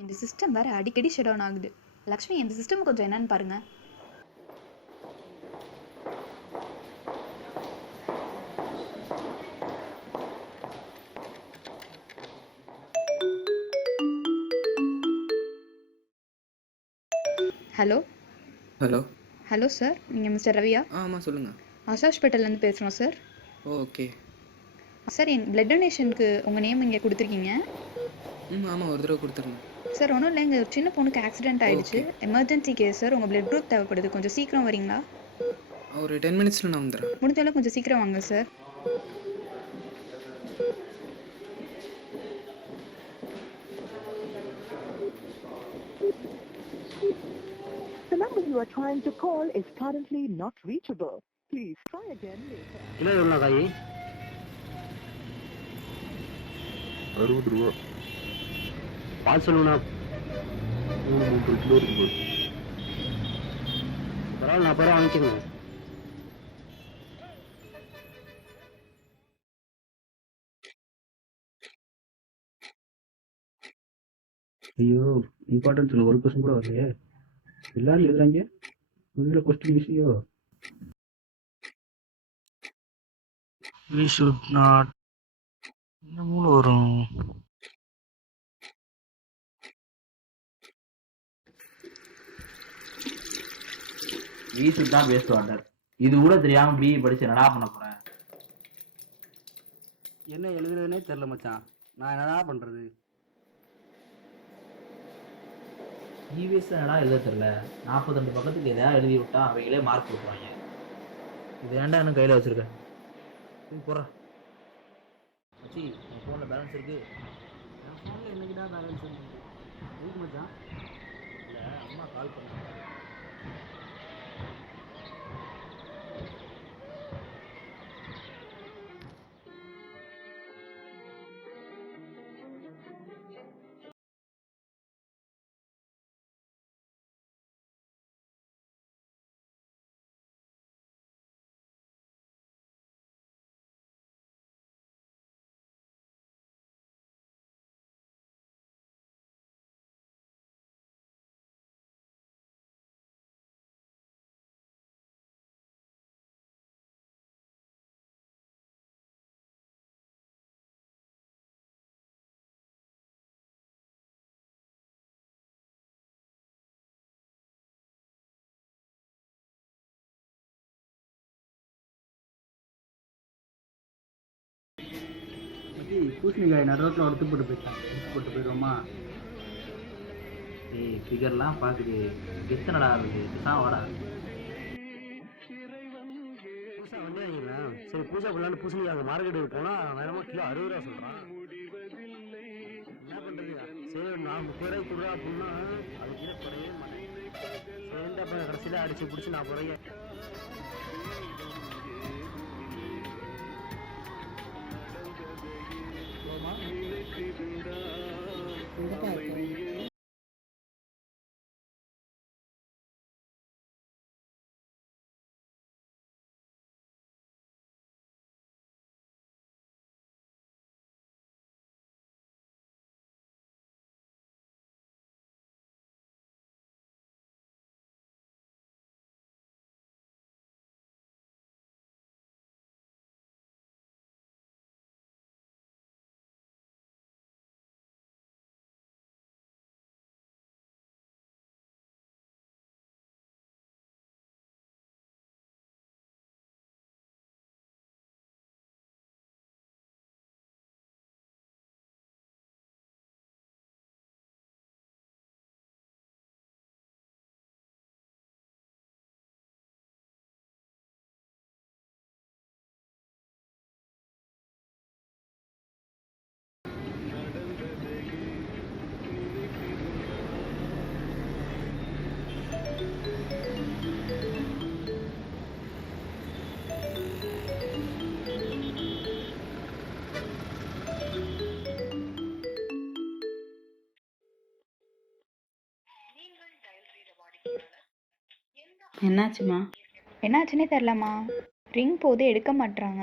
இந்த சிஸ்டம் வேறு அடிக்கடி ஷட் டவுன் ஆகுது. லக்ஷ்மி, இந்த சிஸ்டம் கொஞ்சம் என்னன்னு பாருங்கள். Hello hello. ஹலோ சார், நீங்கள் மிஸ்டர் ரவியா? ஆமாம், சொல்லுங்கள். ஆஷா ஹாஸ்பிட்டல்லேருந்து பேசுகிறோம் சார். ஓகே. சார், என் பிளட் டொனேஷனுக்கு உங்கள் நேம் இங்கே கொடுத்துருக்கீங்க. ஆமாம், ஒரு தடவை கொடுத்துருங்க. சார், ஒன்றும் இல்லை, எங்கள் சின்ன பொண்ணுக்கு ஆக்சிடென்ட் ஆகிடுச்சு. ஓகே. Emergency case sir. உங்கள் பிளட் குரூப் தேவைப்படுது. கொஞ்சம் சீக்கிரம் வரீங்களா? ஒரு 10 மினிட்ஸில் நான் வந்துடுறேன். முடிஞ்சாலும் கொஞ்சம் சீக்கிரம் வாங்க sir. The number you are trying to call is currently not reachable. Please try again later. Kilo எவ்வளோ காய்? 60 ரூபா. பால் சொல்லுண்ணா. 3 கிலோ இருக்கு. பரவாயில்ல, 40 ரூபா வாங்கிக்கோங்க. ஐயோ, இம்பார்ட்டன்ஸ் ஒரு கொஸ்டின் கூட வரலையே. எல்லாரும் எழுதுறாங்க, இதில் கொஸ்டின் ஈஸியோ. We should not. இந்த மூணு வரும். We should not waste water. இது கூட தெரியாம பிஇ படிச்சு என்னடா பண்ண போறேன்? என்ன எழுதுறதுனே தெரியல மச்சான். நான் என்னடா பண்றது? இவிஎஸ் என்னடா எழுத தெரியல. 42 பக்கத்துக்கு எதாவது எழுதி விட்டா அவங்களே மார்க் கொடுக்குறாங்க. இது ஏன்டா எனக்கு கையில் வச்சிருக்கேன்? போடுறா மச்சி, என் ஃபோனில் பேலன்ஸ் இருக்கு. என் ஃபோனில் என்னைக்குடா பேலன்ஸ் இருக்கு? எதுக்கு மச்சான்? இல்லை, அம்மா கால் பண்ணாங்க. மச்சி, பூசணிக்காய் நடுரோட்டில் எடுத்து போட்டு போயிட்டான். எடுத்து போட்டு போயிடுவோமா? ஏய், ஃபிகர்லாம் பார்க்குது. எத்தனடா ஆகுது? பேசாம வாடா. பூசா வண்டி வாங்கிக்கலாம். சரி, பூசா பண்ணலான்னு பூசணிக்காய் மார்க்கெட்டுக்கு போனால் வேணாமா கிலோ 60 ரூபா சொல்கிறான். என்ன பண்ணுறது? சரி, நான் 30 ரூபாய்க்கு கொடுறா அப்படின்னா அது கீழே குறையவே மாட்டேன். சரி, அப்போ கடைசியில் அடித்து பிடிச்சி 40 ரூபாய்க்கு என்னாச்சுமா? என்னாச்சுன்னே தெரிலம்மா. ரிங் போது எடுக்க மாட்றாங்க.